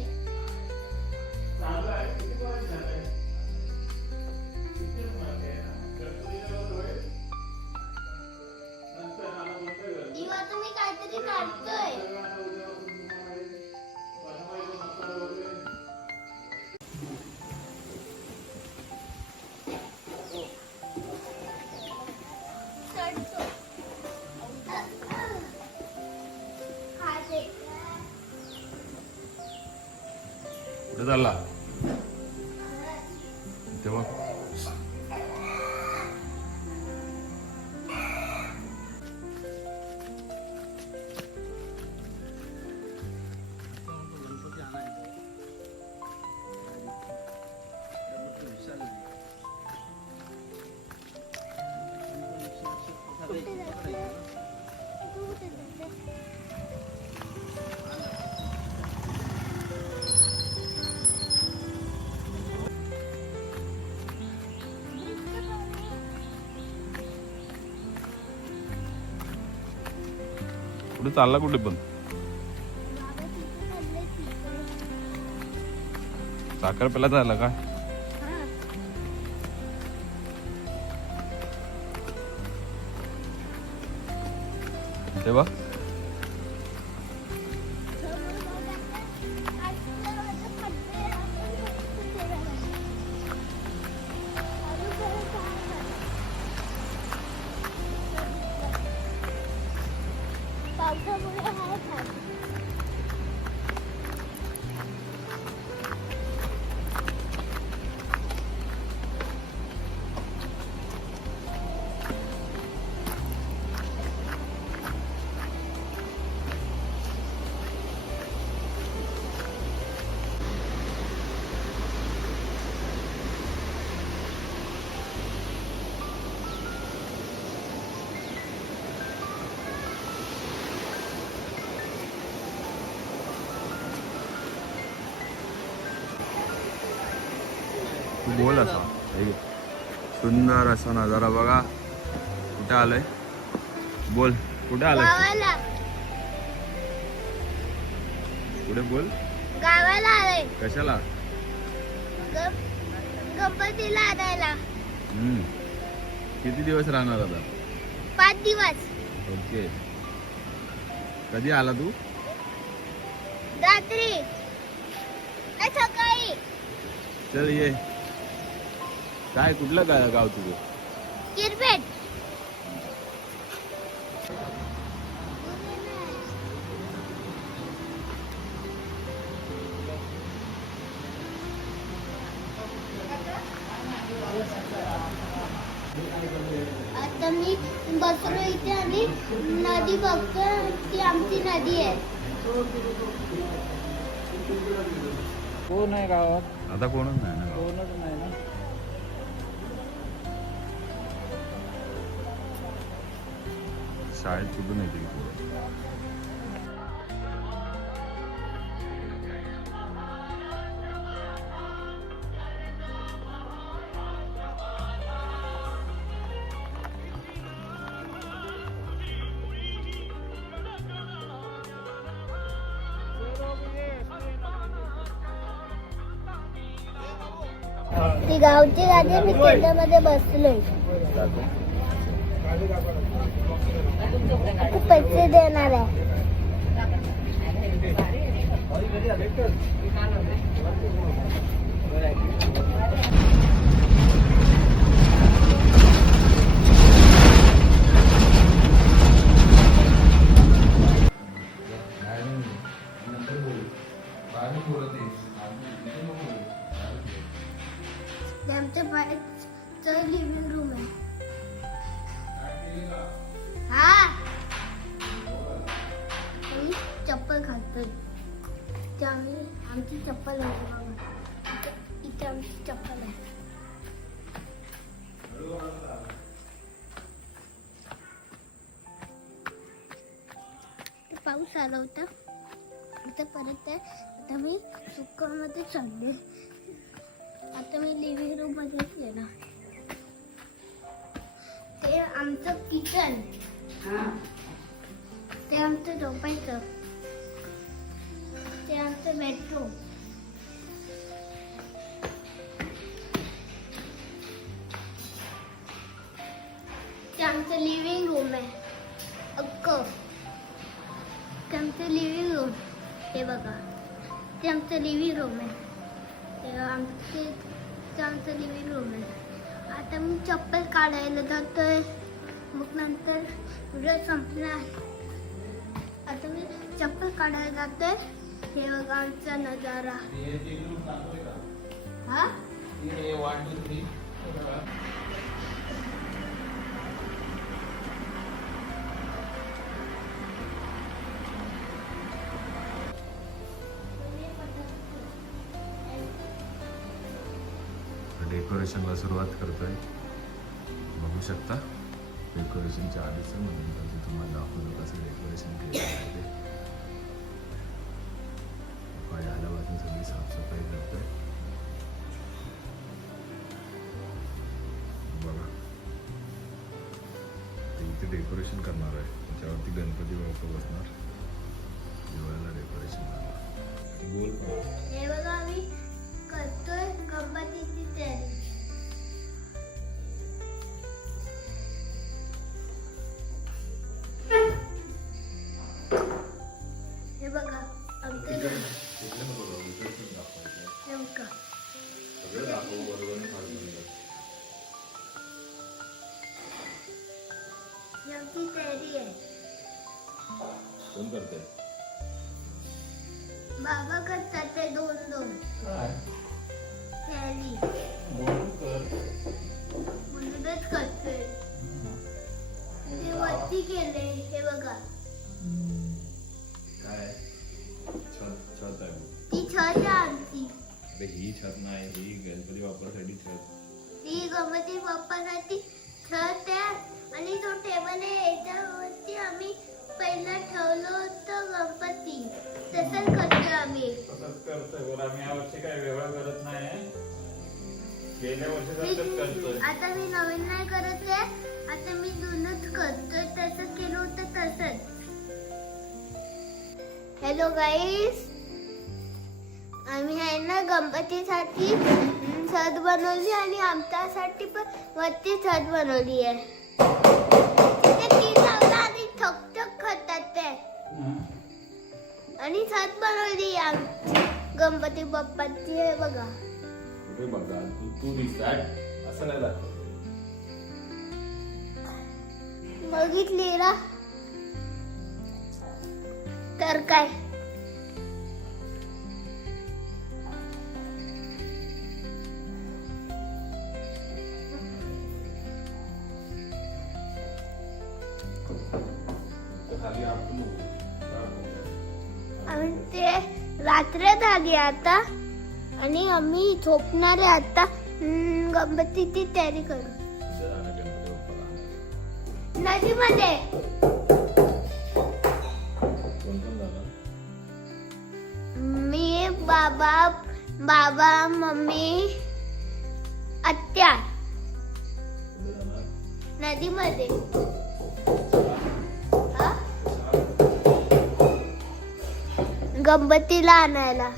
दिवा तुम्ही काहीतरी काढतोय. चढतो. खाते. कुठे चालला तेव्हा? कुठे जाते? तू कुठे जाते? कुठे चालला? कुठे पण बाबा तिथे चालले तिकडे. साखर पेला झाला का? हा. तेव्हा पावसामुळे हा झाला. तू बोल असा. सुंदर असा नजारा बघा. कुठे आलोय? बोल कुठे आलोय? गावाला कुठे बोल? गावाला आलोय. कशाला? गणपतीला आणायला. किती दिवस राहणार आता? 5 दिवस. ओके. कधी आला तू? रात्री सकाळी. चल ये. काय कुठलं गाव तुझं? किरपेट. आता मी बसलो इथे आणि नदी बघतोय, ती आमची नदी आहे. कोण आहे गावात? आता कोणच नाही ना कोणच नाही ना. शाळेत कुठून येते की पुढे ती गावची गाडी, मी त्याच्यामध्ये बसलोय. तू पैसे देणार आहे. ते आमच्या बाहेरचं लिव्हिंग रूम आहे. हा, मी चप्पल घालतोय. त्यामुळे आमची चप्पल आहे बाबा. इथे आमची चप्पल आहे. पाऊस आला होता, आता परत आहे. आता मी सुकामध्ये चालले. आता मी लिव्हिंग रूम मध्येच गेला. ते आमचं किचन, ते आमचं झोपायचं, ते आमचं बेडरूम. ते आमचं लिव्हिंग रूम आहे अक्क. ते आमचं लिव्हिंग रूम. हे बघा, ते आमचं लिव्हिंग रूम आहे. ते आमचं लिव्हिंग रूम आहे. आता मी चप्पल काढायला जातोय. मग नंतर व्हिडिओ संपला. आता मी चप्पल काढायला जातोय. हे बघा आमचा नजारा. हा, डेकोरेशनला सुरुवात करतोय. बघू शकता डेकोरेशनच्या आधीच म्हणून तुम्हाला दाखवलं कसं डेकोरेशन केलं आहे ते. सकाळी आल्यापासून सगळी साफसफाई करतोय. बघा इथे डेकोरेशन करणार आहे. त्याच्यावरती गणपती बाप्पा बसणार. दिवाळीला डेकोरेशन करणार. बोल हे बघा आम्ही करतोय गणपतीची तयारी. हे बघा आमचं नेमका सगळं दाखव बरोबर आमची तयारी आहे. कोण करते? बाबा करतात ते दोन तयारी. म्हणूनच करतोय. ते वरती केले. हे बघा काय छत आहे. ती छत आहे आमची. अरे ही छत नाही, ही गणपती बाप्पासाठी छत. ती गणपती बाप्पासाठी छत आहे. आणि तो टेबल आहे, याच्यावरती आम्ही पहिला ठेवलो होतं गणपती. तसंच करतोय आम्ही. तसंच करतोय. बरं आम्ही यावर्षी काय वेगळं करत नाही. गेल्या वर्षी तसंच करतोय. आता मी नवीन नाही करत आहे. आता मी जुनच करतोय. तसं केलं होतं तसंच. हॅलो गाईस, आम्ही आहे ना गणपतीसाठी छत बनवली आणि आमच्यासाठी पण वरती छत बनवली आहे. ते ती लावला आणि ठकठक खातात ते. आणि छत बनवली आमची गणपती बाप्पाची. हे बघा कुठे बघा तू दिसताय असं नाही दाखव. बघितली ना तर काय. रात्र झाली आता आणि आम्ही झोपणार आहे आता. गणपतीची तयारी करू कुठे जाणार गणपती बाप्पाला आणायला? नदीमध्ये. कोण कोण जाणार? मी, बाबा, मम्मी, आत्या. कुठे जाणार? नदीमध्ये. हा? गणपतीला आणायला.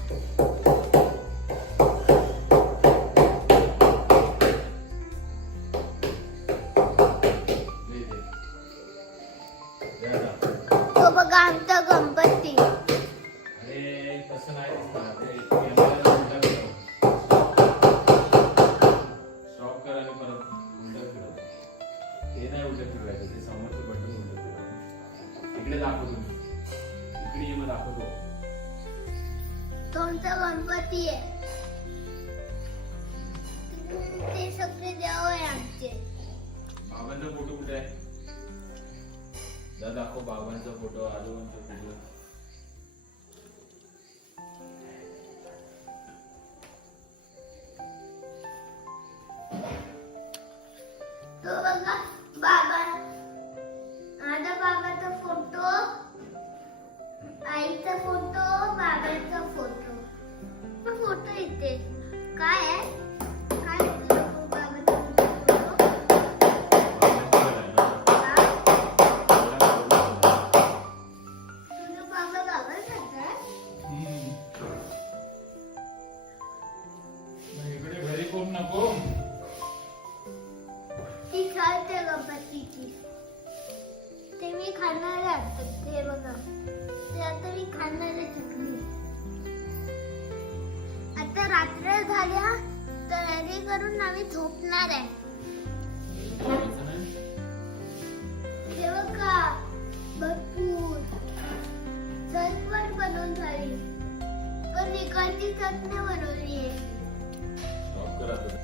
दे, दे. द्या ना. तो बघा आमचा गणपती. अरे तसं नाही दिसणार. ते कॅमेराला उलटा फिरव. स्टॉप कर आणि परत उलटा फिरव. ते नाही उलटा फिरवायचं. ते समोरचं बटन उलटा फिरव. इकडे दाखव तुम्ही. इकडे ये मग दाखवतो. तुमचा गणपती आहे. ते सगळे देव आहे आमचे. बाबांचा फोटो कुठे आहे? जा दाखव बाबांचा फोटो, आजोबांचा फोटो. तो बघा बाबा, माझ्या बाबाचा फोटो, आईचा फोटो, बाबांचा फोटो. फोटो इथे काय आहे? काय आहे तो बाबाचा फोटो? तुझा बाबा बाबासारखा आहे? इकडे घरी कोण नको. ती खाते गणपतीची. ते मी खाणार आहे आता. ते बघा, ते आता मी खाणार आहे चकली. आता रात्र झाल्या, तयारी करून आम्ही झोपणार आहे. हे बघा भरपूर झटपट बनवून झाली, पण इकडची चटणी बनवली आहे. स्टॉप कर आता.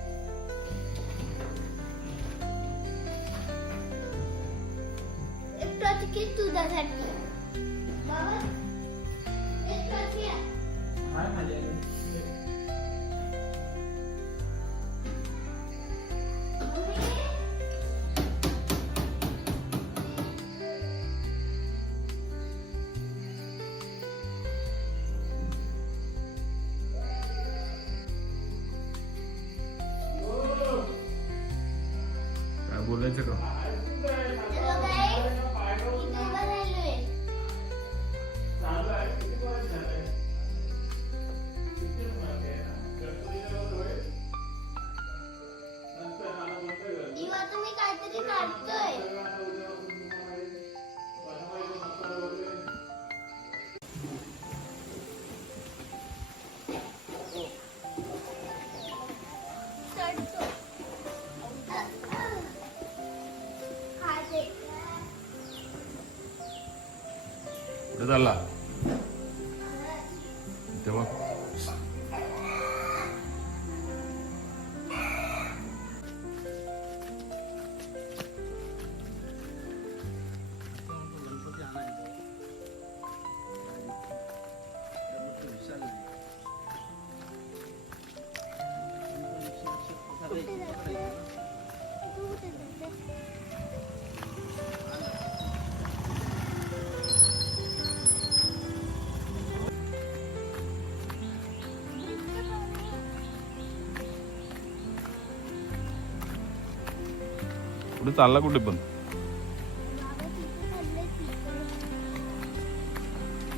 एक टचकी तुझ्यासाठी बाबा, एक टचकी आहे. काय मजा आहे. काय बोलायचं का? Hello guys, इथे उभं राहिलोय. दिवा तुम्ही काहीतरी काढतोय. चढतो. खाते. कुठे चालला? तेव्हा कुठे जाते? तू कुठे जाते? कुठे चालला? कुठे पण बाबा तिथे चालले तिकडे.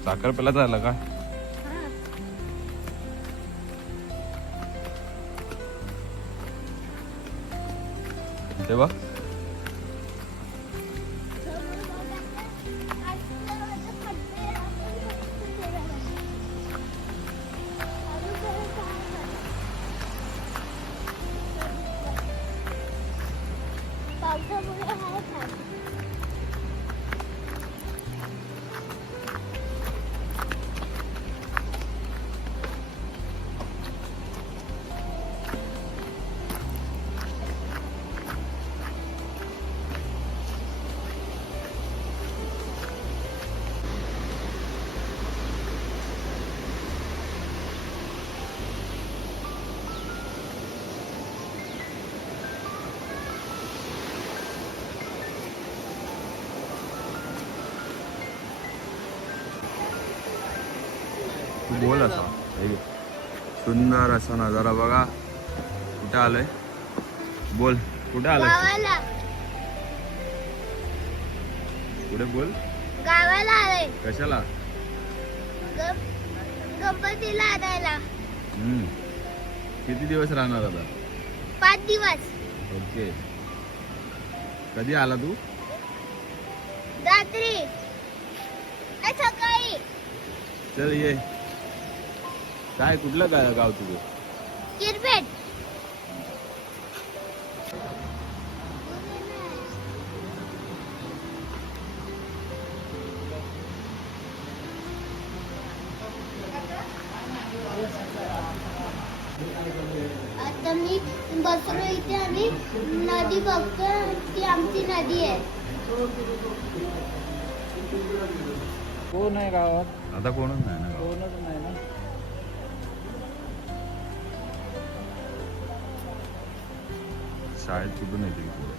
साखर पेला चालला का? हा. तेव्हा समोर बघा. आजचं माझं पडते. आपण फक्त फिरायला. अजून परत काय झालं? पावसामुळे हा झाला. तू बोल असा हे घे. सुंदर असा नजारा बघा. कुठे आलोय बोल, कुठे आलोय गावाला कुठे बोल. गावाला आलोय. कशाला? गणपतीला आणायला. किती दिवस राहणार आता? 5 दिवस. ओके. कधी आला तू? रात्री सकाळी. चल ये. काय कुठलं गाव तुझं? किरपेट. आता मी बसलो इथे आणि नदी बघतो. ती आमची नदी आहे. कोण आहे गावात? आता कोणच नाही ना गावात. कोणच नाही ना. शाळेत कुठून येते की पोरं?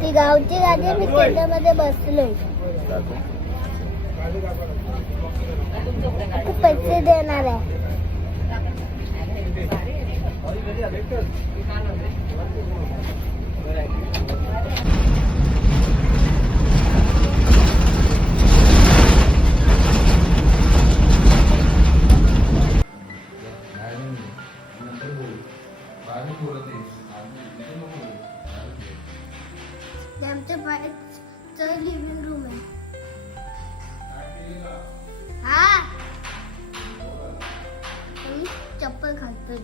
ती गावची गाडी मी त्याच्यामध्ये बसलोय. खूप पैसे देणार आहे. ते आमच्या बाहेरचं लिव्हिंग रूम आहे. हा आम्ही चप्पल घालतो.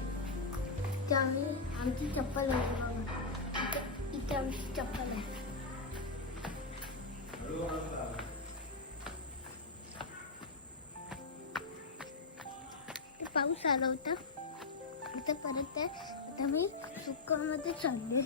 ते आमची चप्पल आहे बाबा. इथे आमची चप्पल आहे. पाऊस आला होता. आता परत आहे. आता मी सुकामध्ये चालले.